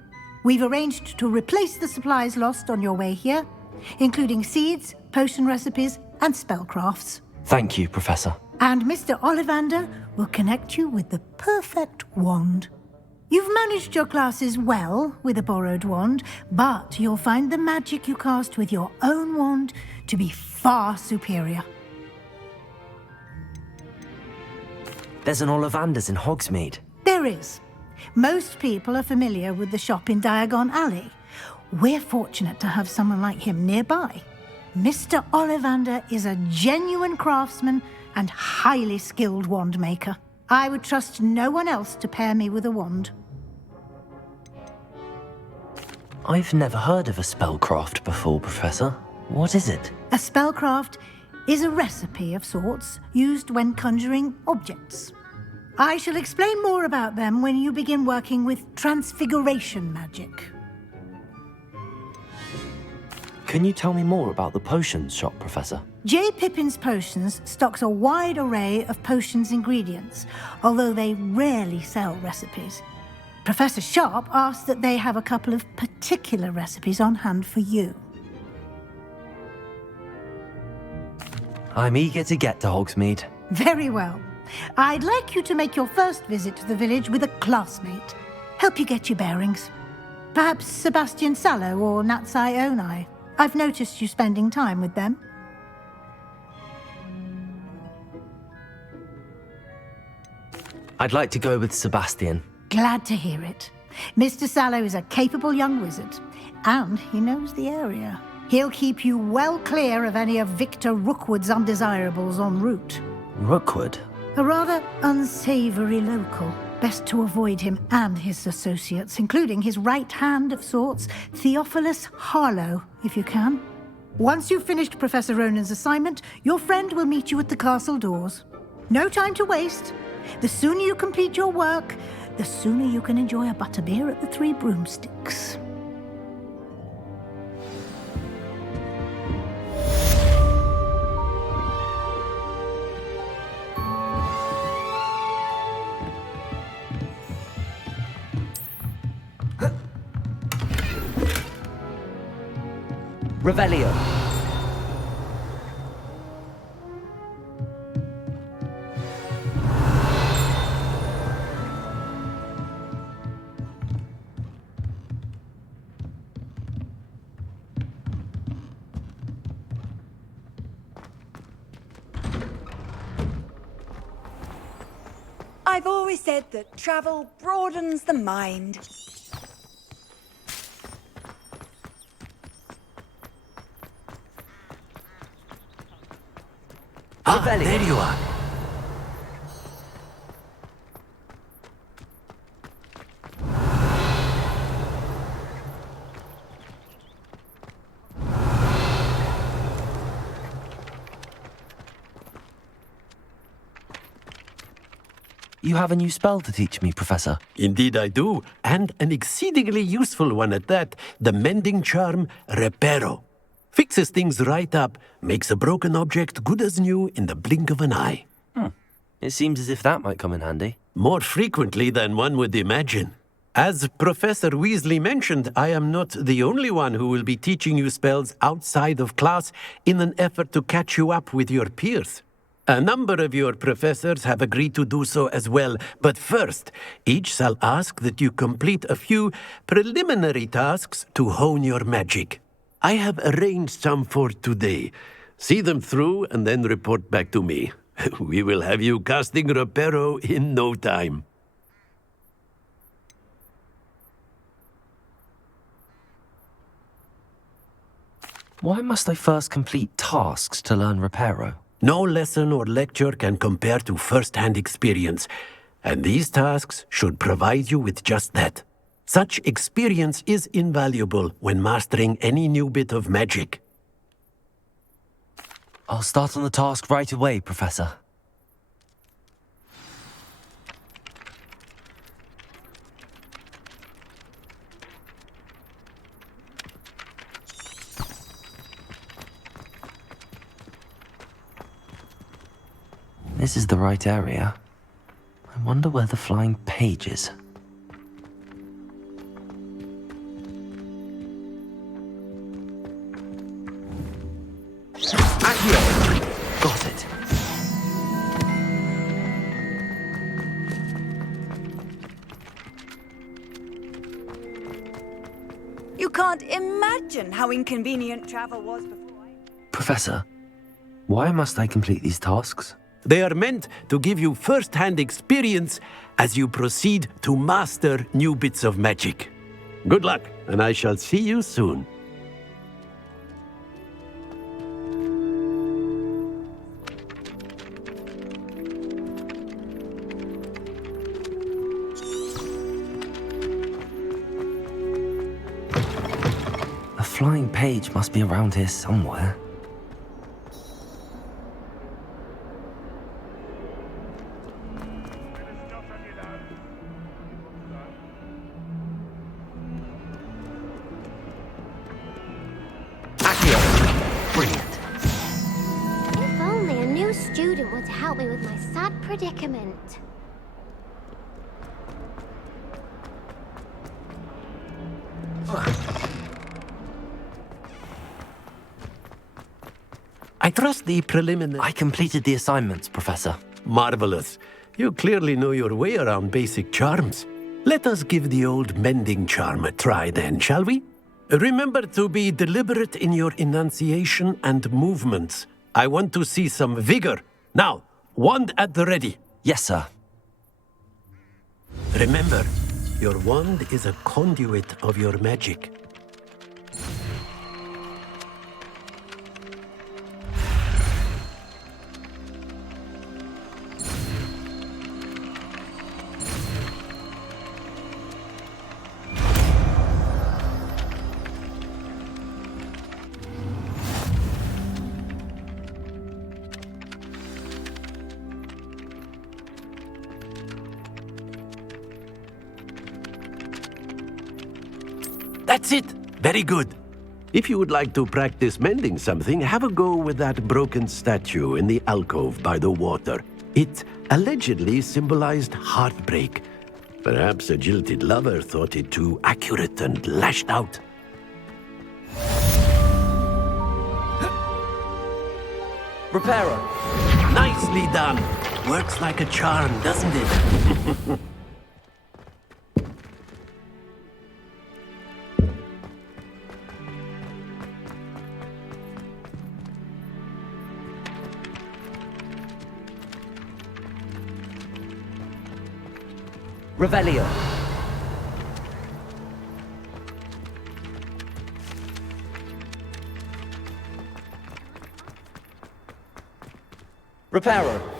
we've arranged to replace the supplies lost on your way here, including seeds, potion recipes, and spellcrafts. Thank you, Professor. And Mr. Ollivander will connect you with the perfect wand. You've managed your classes well with a borrowed wand, but you'll find the magic you cast with your own wand to be far superior. There's an Ollivander's in Hogsmeade. There is. Most people are familiar with the shop in Diagon Alley. We're fortunate to have someone like him nearby. Mr. Ollivander is a genuine craftsman and highly skilled wand maker. I would trust no one else to pair me with a wand. I've never heard of a spellcraft before, Professor. What is it? A spellcraft is a recipe of sorts used when conjuring objects. I shall explain more about them when you begin working with transfiguration magic. Can you tell me more about the potions shop, Professor? J. Pippin's Potions stocks a wide array of potions ingredients, although they rarely sell recipes. Professor Sharp asked that they have a couple of particular recipes on hand for you. I'm eager to get to Hogsmeade. Very well. I'd like you to make your first visit to the village with a classmate. Help you get your bearings. Perhaps Sebastian Sallow or Natsai Onai. I've noticed you spending time with them. I'd like to go with Sebastian. Glad to hear it. Mr. Sallow is a capable young wizard, and he knows the area. He'll keep you well clear of any of Victor Rookwood's undesirables en route. Rookwood? A rather unsavory local. Best to avoid him and his associates, including his right hand of sorts, Theophilus Harlow, if you can. Once you've finished Professor Ronan's assignment, your friend will meet you at the castle doors. No time to waste. The sooner you complete your work, the sooner you can enjoy a butterbeer at the Three Broomsticks. Revelio. I've always said that travel broadens the mind. There you are. You have a new spell to teach me, Professor. Indeed I do, and an exceedingly useful one at that. The mending charm, Reparo. Fixes things right up, makes a broken object good as new in the blink of an eye. It seems as if that might come in handy. More frequently than one would imagine. As Professor Weasley mentioned, I am not the only one who will be teaching you spells outside of class in an effort to catch you up with your peers. A number of your professors have agreed to do so as well, but first, each shall ask that you complete a few preliminary tasks to hone your magic. I have arranged some for today. See them through and then report back to me. We will have you casting Reparo in no time. Why must I first complete tasks to learn Reparo? No lesson or lecture can compare to first-hand experience, and these tasks should provide you with just that. Such experience is invaluable when mastering any new bit of magic. I'll start on the task right away, Professor. This is the right area. I wonder where the flying page is. Got it. You can't imagine how inconvenient travel was before Professor, why must I complete these tasks? They are meant to give you first-hand experience as you proceed to master new bits of magic. Good luck, and I shall see you soon. A flying page must be around here somewhere. If only a new student were to help me with my sad predicament. I trust the preliminary... I completed the assignments, Professor. Marvelous. You clearly know your way around basic charms. Let us give the old mending charm a try then, shall we? Remember to be deliberate in your enunciation and movements. I want to see some vigor. Now, wand at the ready. Yes, sir. Remember, your wand is a conduit of your magic. That's it. Very good. If you would like to practice mending something, have a go with that broken statue in the alcove by the water. It allegedly symbolized heartbreak. Perhaps a jilted lover thought it too accurate and lashed out. Reparo! Nicely done. Works like a charm, doesn't it? Revelio. Reparo.